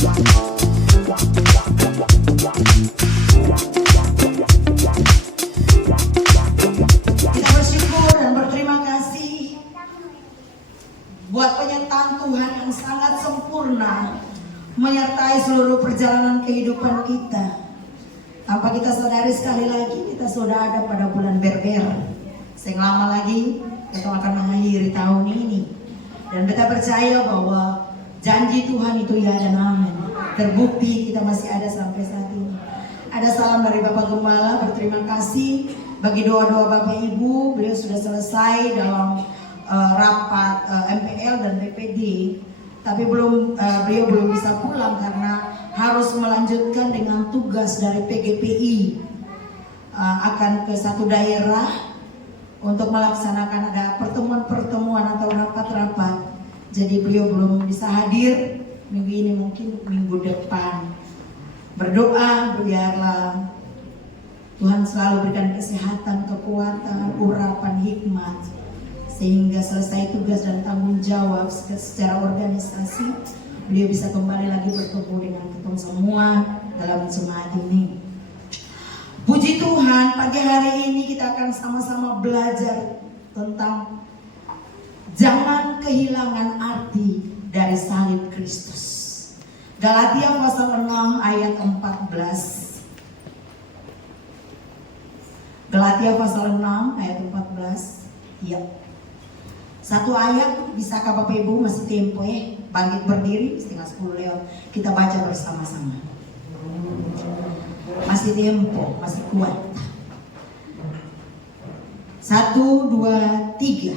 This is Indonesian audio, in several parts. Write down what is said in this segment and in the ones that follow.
bersyukur dan berterima kasih buat penyertaan Tuhan yang sangat sempurna menyertai seluruh perjalanan kehidupan kita. Tanpa kita sadari, sekali lagi kita sudah ada pada bulan Berber. Sing lama lagi kita akan mengakhiri tahun ini. Dan kita percaya bahwa janji Tuhan itu ya dan amin. Terbukti kita masih ada sampai saat ini. Ada salam dari Bapak Gembala, berterima kasih bagi doa-doa Bapak Ibu. Beliau sudah selesai dalam rapat MPL dan DPD, tapi beliau belum bisa pulang karena harus melanjutkan dengan tugas dari PGPI, akan ke satu daerah untuk melaksanakan ada pertemuan-pertemuan atau rapat-rapat. Jadi beliau belum bisa hadir minggu ini, mungkin minggu depan. Berdoa biarlah Tuhan selalu berikan kesehatan, kekuatan, urapan, hikmat, sehingga selesai tugas dan tanggung jawab secara organisasi, beliau bisa kembali lagi bertemu dengan kita semua dalam jemaat ini. Puji Tuhan, pagi hari ini kita akan sama-sama belajar tentang jangan kehilangan arti dari salib Kristus. Galatia pasal 6 ayat 14. Galatia pasal 6 ayat 14. Ya. Satu ayat, bisakah Bapak Ibu, masih tempo ya? Bangkit berdiri, setengah 10 lewat. Kita baca bersama-sama. Masih tempo, masih kuat. 1, 2, 3.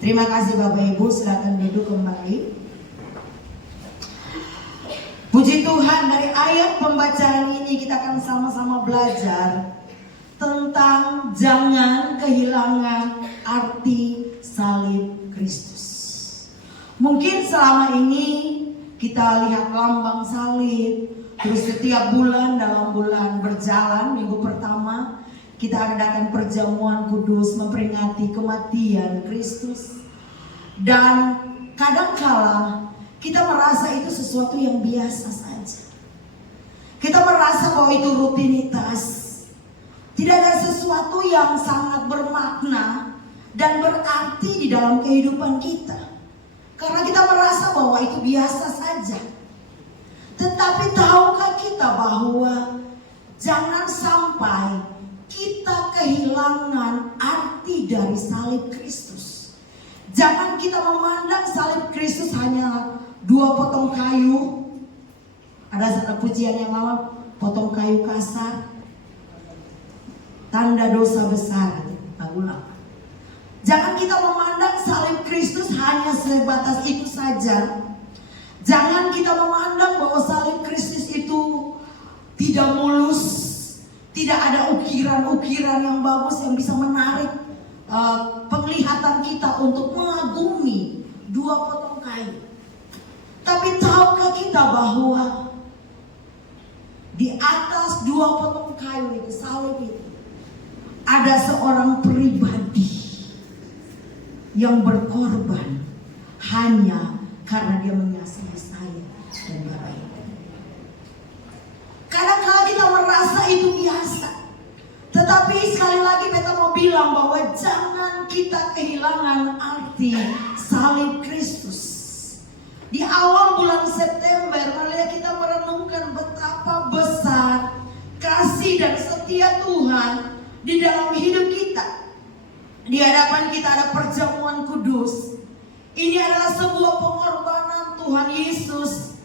Terima kasih Bapak Ibu, silakan duduk kembali. Puji Tuhan, dari ayat pembacaan ini kita akan sama-sama belajar tentang jangan kehilangan arti salib Kristus. Mungkin selama ini kita lihat lambang salib, terus setiap bulan dalam bulan berjalan, minggu pertama kita adakan perjamuan kudus memperingati kematian Kristus. Dan kadangkala kita merasa itu sesuatu yang biasa saja. Kita merasa bahwa itu rutinitas. Tidak ada sesuatu yang sangat bermakna dan berarti di dalam kehidupan kita. Karena kita merasa bahwa itu biasa saja. Tetapi tahukah kita bahwa jangan sampai kita kehilangan arti dari salib Kristus. Jangan kita memandang salib Kristus hanya 2 potong kayu. Ada satu pujian yang lama, potong kayu kasar, tanda dosa besar. Jangan kita memandang salib Kristus hanya sebatas itu saja. Jangan kita memandang bahwa salib Kristus itu tidak mulus, tidak ada ukiran-ukiran yang bagus yang bisa menarik penglihatan kita untuk mengagumi 2 potong kayu. Tapi tahukah kita bahwa di atas 2 potong kayu itu, salib itu, ada seorang pribadi yang berkorban hanya karena dia mengasihi saya dan Bapak Ibu. Kadang-kadang kita merasa itu biasa. Tetapi sekali lagi beta mau bilang bahwa jangan kita kehilangan arti salib Kristus. Di awal bulan September, marilah kita merenungkan betapa besar kasih dan setia Tuhan di dalam hidup kita. Di hadapan kita ada perjamuan kudus. Ini adalah sebuah pengorbanan Tuhan Yesus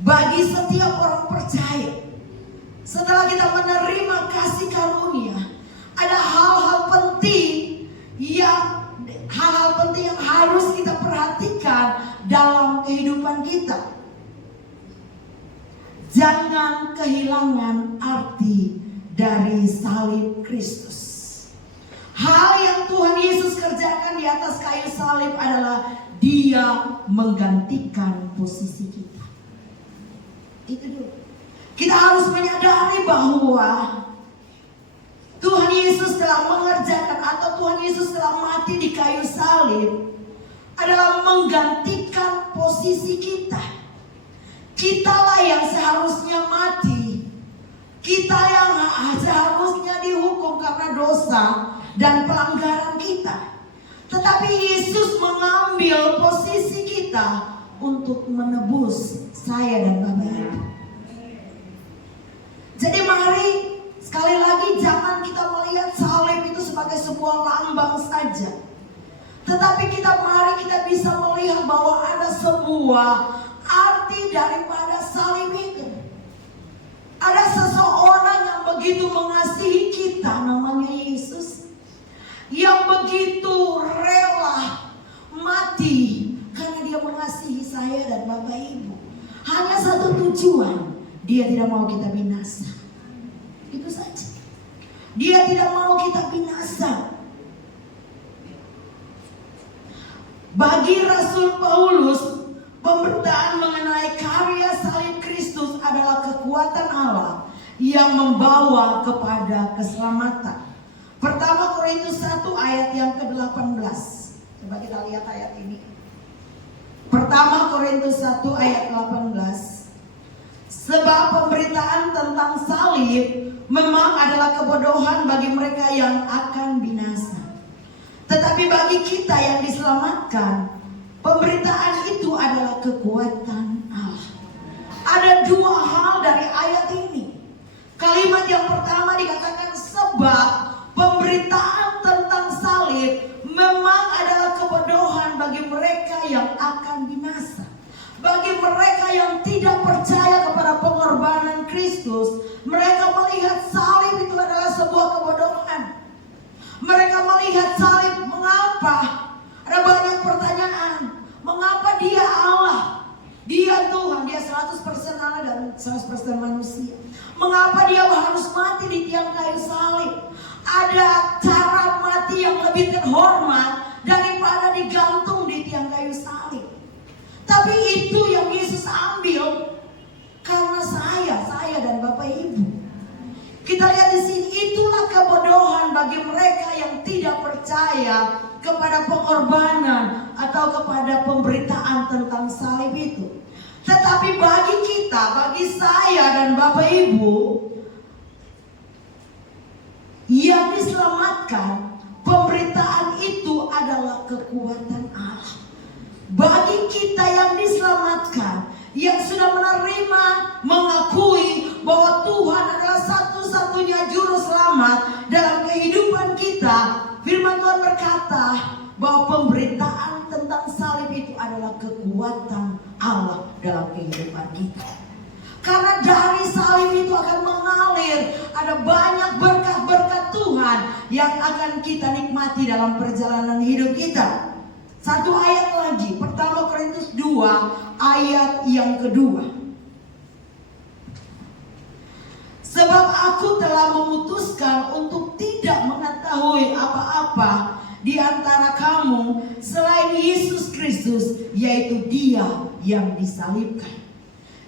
bagi setiap orang percaya. Setelah kita menerima kasih karunia, ada hal-hal penting yang harus kita perhatikan dalam kehidupan kita. Jangan kehilangan arti dari salib Kristus. Hal yang Tuhan Yesus kerjakan di atas kayu salib adalah Dia menggantikan posisi kita. Itu dulu. Kita harus menyadari bahwa Tuhan Yesus telah mengerjakan atau Tuhan Yesus telah mati di kayu salib adalah menggantikan posisi kita. Kitalah yang seharusnya mati. Kita yang seharusnya dihukum karena dosa dan pelanggaran kita. Tetapi Yesus mengambil posisi kita untuk menebus saya dan Bapak Ibu. Jadi mari sekali lagi jangan kita melihat salib itu sebagai sebuah lambang saja. Tetapi mari kita bisa melihat bahwa ada sebuah arti daripada salib itu. Ada seseorang yang begitu mengasihi kita, namanya Yesus, yang begitu rela mati karena dia mengasihi saya dan Bapak Ibu. Hanya satu tujuan, dia tidak mau kita binasa. Itu saja. Dia tidak mau kita binasa. Bagi Rasul Paulus, pemberitaan mengenai karya salib Kristus adalah kekuatan Allah yang membawa kepada keselamatan. Pertama Korintus 1 ayat yang ke-18. Coba kita lihat ayat ini. Pertama Korintus 1 ayat 18. Sebab pemberitaan tentang salib memang adalah kebodohan bagi mereka yang akan binasa. Tetapi bagi kita yang diselamatkan, pemberitaan itu adalah kekuatan Allah. Ada dua hal dari ayat ini. Kalimat yang pertama dikatakan sebab pemberitaan tentang salib memang adalah kebodohan bagi mereka yang akan binasa. Bagi mereka yang tidak percaya kepada pengorbanan Kristus, mereka melihat salib itu adalah sebuah kebodohan. Mereka melihat salib, mengapa? Ada banyak pertanyaan. Mengapa dia Allah? Dia Tuhan, dia 100% Allah dan 100% manusia. Mengapa dia harus mati di tiang kayu salib? Ada cara mati yang lebih terhormat daripada digantung di tiang kayu salib. Tapi itu yang Yesus ambil karena saya dan Bapak Ibu. Kita lihat di sini, itulah kebodohan bagi mereka yang tidak percaya kepada pengorbanan atau kepada pemberitaan tentang salib itu. Tetapi bagi kita, bagi saya dan Bapak Ibu yang diselamatkan, pemberitaan itu adalah kekuatan Allah. Bagi kita yang diselamatkan, yang sudah menerima, mengakui bahwa Tuhan adalah satu-satunya juru selamat dalam kehidupan kita, firman Tuhan berkata bahwa pemberitaan tentang salib itu adalah kekuatan Allah dalam kehidupan kita. Karena dari salib itu akan mengalir, ada banyak berkat-berkat Tuhan yang akan kita nikmati dalam perjalanan hidup kita. Satu ayat lagi, pertama Korintus 2 ayat yang kedua. Sebab aku telah memutuskan untuk tidak mengetahui apa-apa di antara kamu selain Yesus Kristus, yaitu Dia yang disalibkan.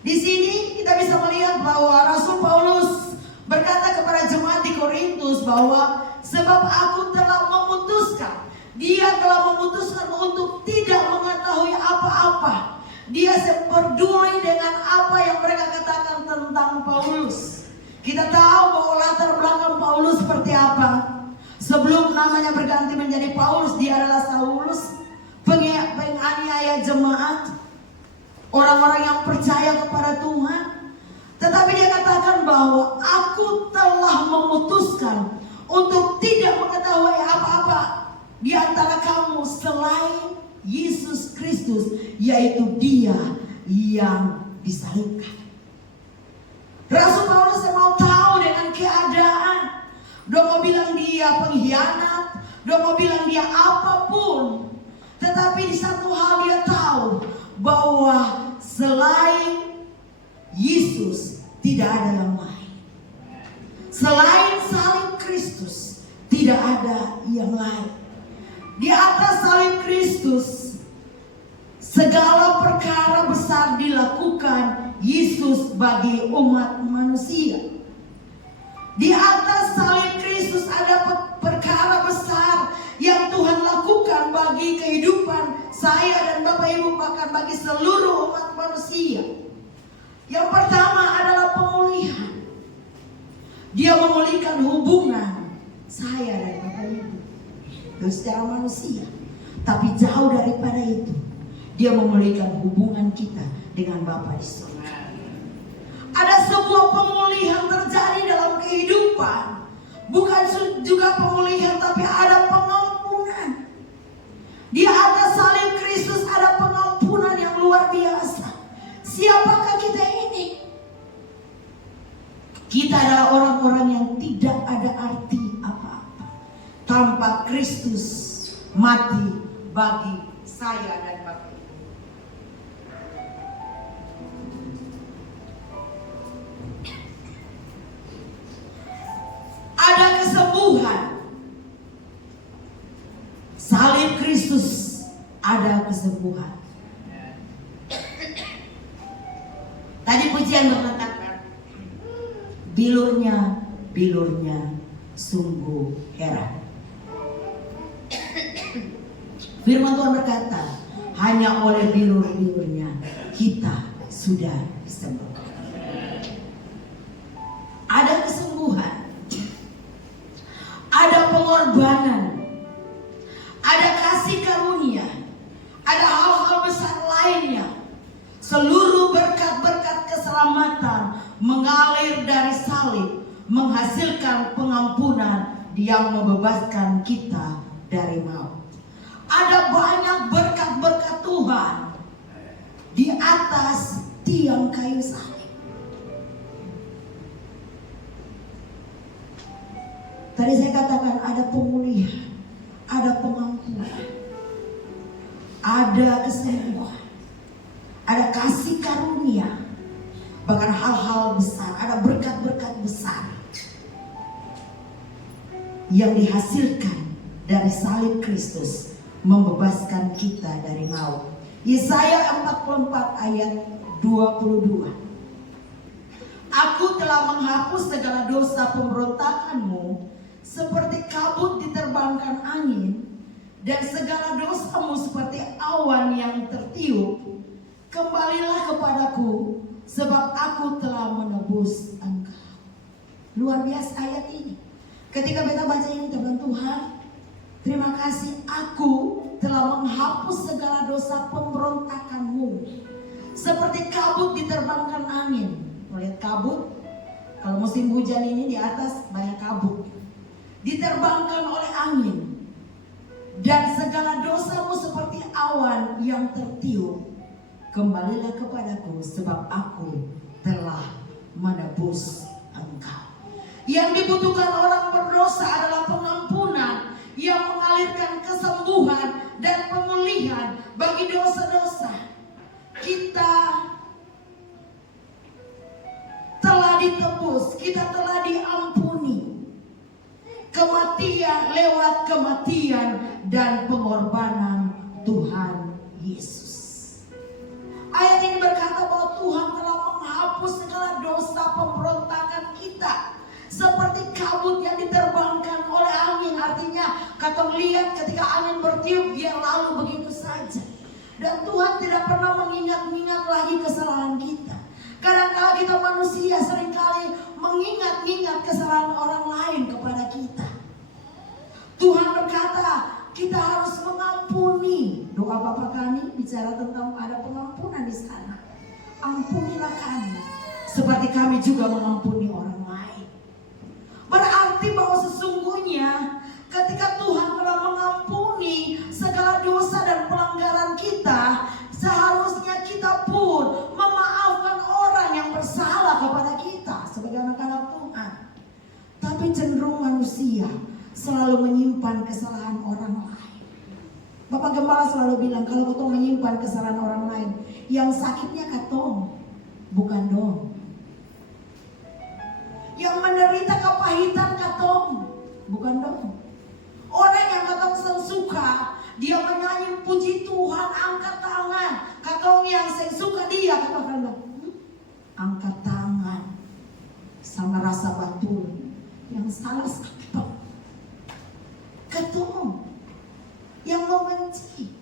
Di sini kita bisa melihat bahwa Rasul Paulus berkata kepada jemaat di Korintus bahwa sebab aku telah memutuskan, dia telah memutuskan untuk tidak mengetahui apa-apa. Dia peduli dengan apa yang mereka katakan tentang Paulus. Kita tahu bahwa latar belakang Paulus seperti apa. Sebelum namanya berganti menjadi Paulus, dia adalah Saulus, penganiaya jemaat, orang-orang yang percaya kepada Tuhan. Tetapi dia katakan bahwa aku telah memutuskan untuk tidak mengetahui apa-apa di antara kamu selain Yesus Kristus, yaitu Dia yang disalibkan. Rasul Paulus mau tahu dengan keadaan. Dia mau bilang dia pengkhianat, dia mau bilang dia apapun. Tetapi di satu hal dia tahu bahwa selain Yesus tidak ada yang lain. Selain salib Kristus tidak ada yang lain. Di atas salib Kristus Segala perkara besar dilakukan Yesus bagi umat manusia. Di atas salib Kristus ada perkara besar yang Tuhan lakukan bagi kehidupan saya dan Bapak Ibu, bahkan bagi seluruh umat manusia. Yang pertama adalah pemulihan. Dia memulihkan hubungan saya dan Bapak Ibu itu secara manusia. Tapi jauh daripada itu, Dia memulihkan hubungan kita dengan Bapa di surga. Ada sebuah pemulihan terjadi dalam kehidupan. Bukan juga pemulihan, tapi ada pengampunan. Di atas salib Kristus ada pengampunan yang luar biasa. Siapakah kita ini? Kita adalah orang-orang yang tidak ada arti apa-apa tanpa Kristus mati bagi saya dan Bapak Ibu. Ada kesembuhan. Salib Kristus ada kesembuhan. Tadi pujian mengatakan, bilurnya sungguh heran. Firman Tuhan berkata, hanya oleh bilur-bilurnya kita sudah disembuhkan. Ada kesembuhan, ada pengorbanan, ada kasih karunia, ada hal-hal besar lainnya. Seluruh berkat-berkat keselamatan mengalir dari salib, menghasilkan pengampunan yang membebaskan kita dari maut. Ada banyak berkat-berkat Tuhan di atas tiang kayu salib. Tadi saya katakan ada pemulihan, ada pengampunan, ada kesembuhan, ada kasih karunia, bahkan hal-hal besar, ada berkat-berkat besar yang dihasilkan dari salib Kristus, membebaskan kita dari maut. Yesaya 44 ayat 22. Aku telah menghapus segala dosa pemberontakanmu seperti kabut diterbangkan angin, dan segala dosamu seperti awan yang tertiup. Kembalilah kepadaku, sebab aku telah menebus engkau. Luar biasa ayat ini. Ketika kita baca ini, teman Tuhan, terima kasih, aku telah menghapus segala dosa pemberontakanmu seperti kabut diterbangkan angin. Melihat kabut, kalau musim hujan ini di atas banyak kabut, diterbangkan oleh angin. Dan segala dosamu seperti awan yang tertiup. Kembalilah kepadaku, sebab aku telah menebus engkau. Yang dibutuhkan orang berdosa adalah pengampunan yang mengalirkan kesembuhan dan pemulihan bagi dosa-dosa. Kita telah ditebus, kita telah diampuni. Kematian lewat kematian dan pengorbanan Tuhan Yesus. Ayat ini berkata bahwa Tuhan telah menghapus segala dosa pemberontakan kita seperti kabut yang diterbangkan oleh angin. Artinya katong lihat ketika angin bertiup, dia lalu begitu saja. Dan Tuhan tidak pernah mengingat-ingat lagi kesalahan kita. Kadang-kadang kita manusia seringkali mengingat-ingat kesalahan orang lain kepada kita. Tuhan berkata, kita harus mengampuni. Doa Bapa kami bicara tentang ada pengampunan di sana. Ampunilah kami, seperti kami juga mengampuni orang lain. Berarti bahwa sesungguhnya ketika Tuhan telah mengampuni segala dosa dan pelanggaran kita, seharusnya kita pun memaafkan orang yang bersalah kepada kita sebagai anak-anak Tuhan. Tapi cenderung manusia selalu menyimpan kesalahan orang lain. Bapak Gembala selalu bilang, kalau katong menyimpan kesalahan orang lain, yang sakitnya katong, bukan dong. Yang menderita kepahitan katong, bukan dong. Orang yang katong suka, dia menyanyi puji Tuhan, angkat tangan, Katong yang saya suka dia, katakan angkat tangan sama rasa batu yang salah apa? Katong yang membenci,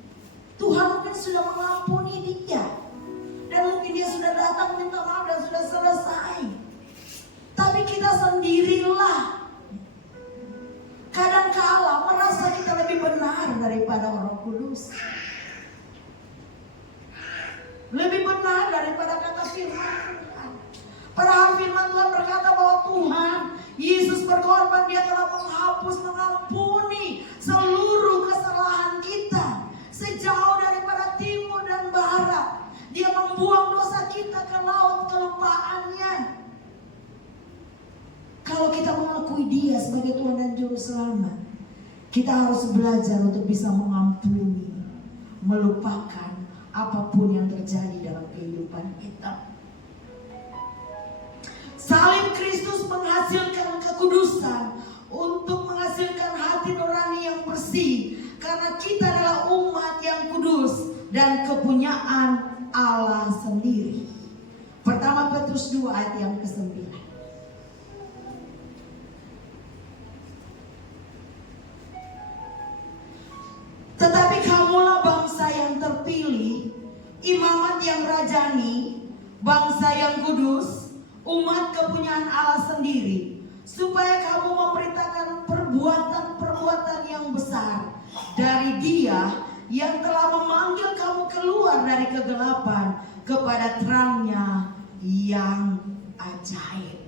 Tuhan mungkin sudah mengampuni dia, dan mungkin dia sudah datang minta maaf dan sudah selesai. Tapi kita sendirilah kadang-kala merasa kita lebih benar daripada Roh Kudus, lebih benar daripada kata firman Tuhan. Padahal firman Tuhan berkata bahwa Tuhan Yesus berkorban, dia telah menghapus, mengampuni seluruh kesalahan kita sejauh daripada timur dan barat. Dia membuang dosa kita ke laut kelupaannya. Kalau kita mengakui dia sebagai Tuhan dan Juru Selamat, kita harus belajar untuk bisa mengampuni, melupakan apapun yang terjadi dalam kehidupan kita. Salib Kristus menghasilkan kekudusan untuk menghasilkan hati nurani yang bersih, karena kita adalah umat yang kudus dan kepunyaan Allah sendiri. Pertama Petrus 2 ayat yang ke-9. Tetapi kamulah bangsa yang terpilih, imamat yang rajani, bangsa yang kudus, umat kepunyaan Allah sendiri, supaya kamu memberitakan perbuatan-perbuatan yang besar dari Dia yang telah memanggil kamu keluar dari kegelapan kepada terangnya yang ajaib.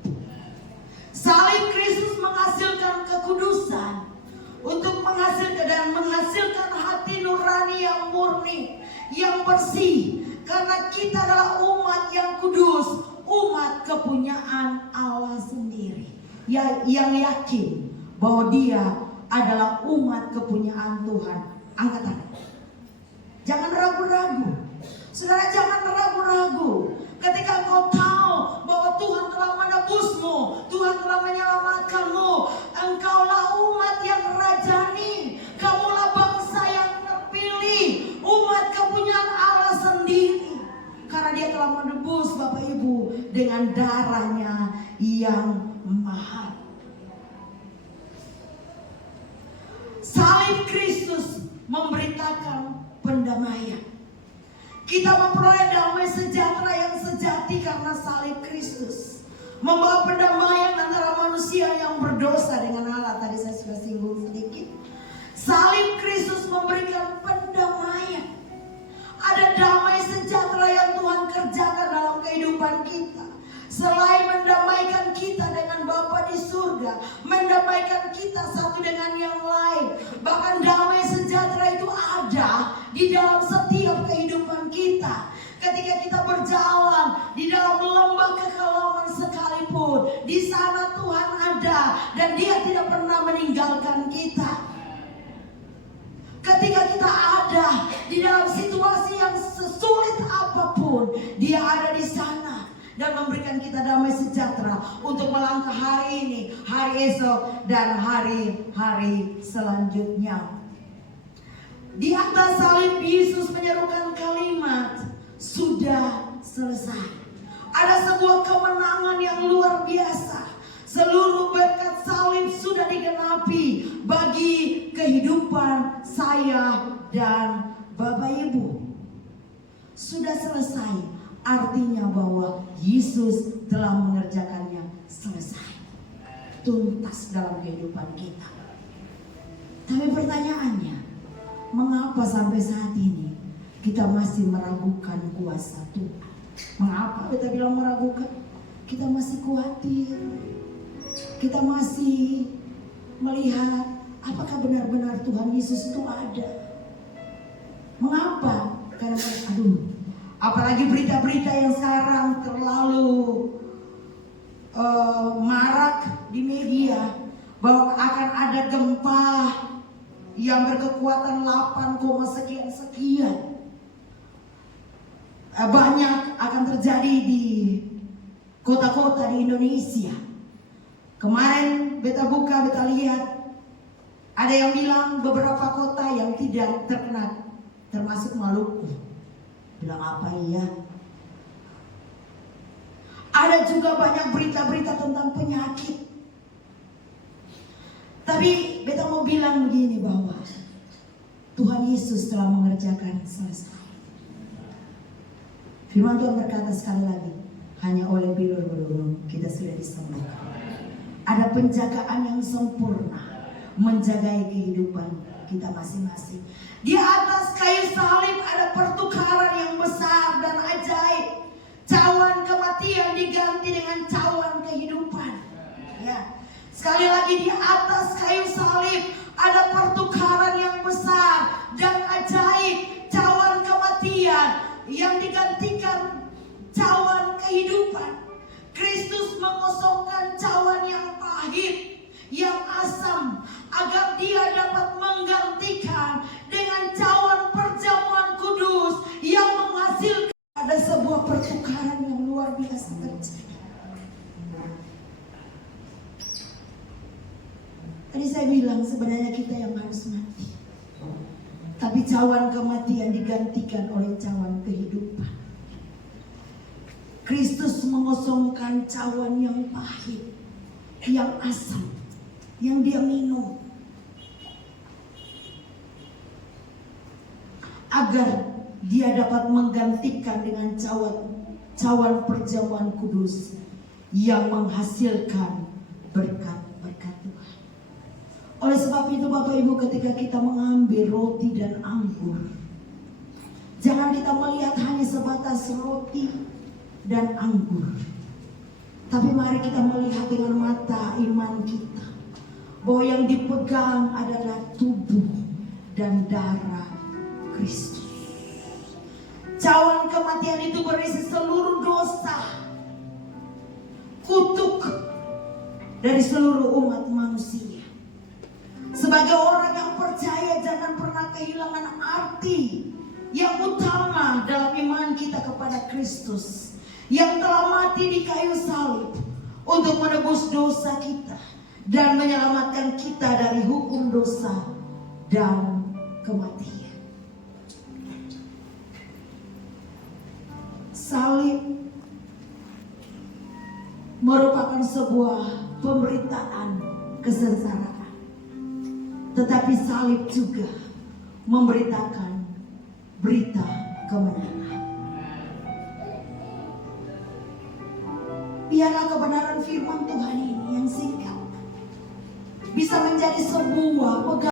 Salib Kristus menghasilkan kekudusan untuk menghasilkan hati nurani yang murni, yang bersih, karena kita adalah umat yang kudus, umat kepunyaan Allah sendiri, yang yakin bahwa dia adalah umat kepunyaan Tuhan. Angkat tangan, jangan ragu-ragu. Saudara, jangan ragu-ragu ketika engkau tahu bahwa Tuhan telah menebusmu, Tuhan telah menyelamatkanmu. Engkaulah umat yang rajani, kamulah bangsa yang terpilih, umat kepunyaan Allah sendiri, karena dia telah menebus Bapak Ibu dengan darahnya yang mahal. Salib Kristus memberitakan pendamaian. Kita memperoleh damai sejahtera yang sejati karena salib Kristus membawa pendamaian antara manusia yang berdosa dengan Allah. Tadi saya sudah singgung sedikit. Salib Kristus memberikan pendamaian. Ada damai sejahtera yang Tuhan kerjakan dalam kehidupan kita. Selain mendamaikan kita dengan Bapa di surga, mendamaikan kita satu dengan yang lain, bahkan damai sejahtera itu ada di dalam setiap kehidupan kita. Ketika kita berjalan di dalam lembah kekelaman sekalipun, di sana Tuhan ada dan Dia tidak pernah meninggalkan kita. Ketika kita ada di dalam situasi yang sesulit apapun, Dia ada di sana dan memberikan kita damai sejahtera untuk melangkah hari ini, hari esok, dan hari-hari selanjutnya. Di atas salib Yesus menyerukan kalimat, sudah selesai. Ada sebuah kemenangan yang luar biasa. Seluruh berkat salib sudah digenapi bagi kehidupan saya dan Bapak Ibu. Sudah selesai. Artinya bahwa Yesus telah mengerjakannya selesai, tuntas dalam kehidupan kita. Tapi pertanyaannya, mengapa sampai saat ini kita masih meragukan kuasa Tuhan? Mengapa kita bilang meragukan? Kita masih khawatir. Kita masih melihat apakah benar-benar Tuhan Yesus itu ada. Mengapa? Karena apalagi berita-berita yang sekarang terlalu marak di media, bahwa akan ada gempa yang berkekuatan 8, sekian. Banyak akan terjadi di kota-kota di Indonesia. Kemarin beta lihat, ada yang bilang beberapa kota yang tidak terkena, termasuk Maluku. Bilang apa iya? Ada juga banyak berita-berita tentang penyakit. Tapi beta mau bilang begini bahwa Tuhan Yesus telah mengerjakan selesai. Firman Tuhan berkata sekali lagi, hanya oleh bilur-bilur kita sudah disembuhkan. Ada penjagaan yang sempurna menjagai kehidupan kita masing-masing. Di atas kayu salib ada pertukaran yang besar dan ajaib. Cawan kematian diganti dengan cawan kehidupan. Ya. Sekali lagi, di atas kayu salib ada pertukaran yang besar dan ajaib. Cawan kematian yang digantikan cawan kehidupan. Kristus mengosongkan cawan yang pahit, yang asam, agar dia dapat menggantikan dengan cawan perjamuan kudus yang menghasilkan. Ada sebuah pertukaran yang luar biasa terjadi. Tadi saya bilang sebenarnya kita yang harus mati, tapi cawan kematian digantikan oleh cawan kehidupan. Kristus mengosongkan cawan yang pahit, yang asam, yang dia minum, agar dia dapat menggantikan dengan cawan perjamuan kudus yang menghasilkan berkat-berkat Tuhan. Oleh sebab itu Bapak Ibu, ketika kita mengambil roti dan anggur, jangan kita melihat hanya sebatas roti dan anggur, tapi mari kita melihat dengan mata iman kita bahwa yang dipegang adalah tubuh dan darah Kristus. Cawan kematian itu berisi seluruh dosa, kutuk dari seluruh umat manusia. Sebagai orang yang percaya, jangan pernah kehilangan arti yang utama dalam iman kita kepada Kristus yang telah mati di kayu salib untuk menebus dosa kita dan menyelamatkan kita dari hukum dosa dan kematian. Salib merupakan sebuah pemberitaan kesengsaraan, tetapi salib juga memberitakan berita kemenangan. Biarlah kebenaran firman Tuhan ini yang singkat bisa menjadi sebuah pegangan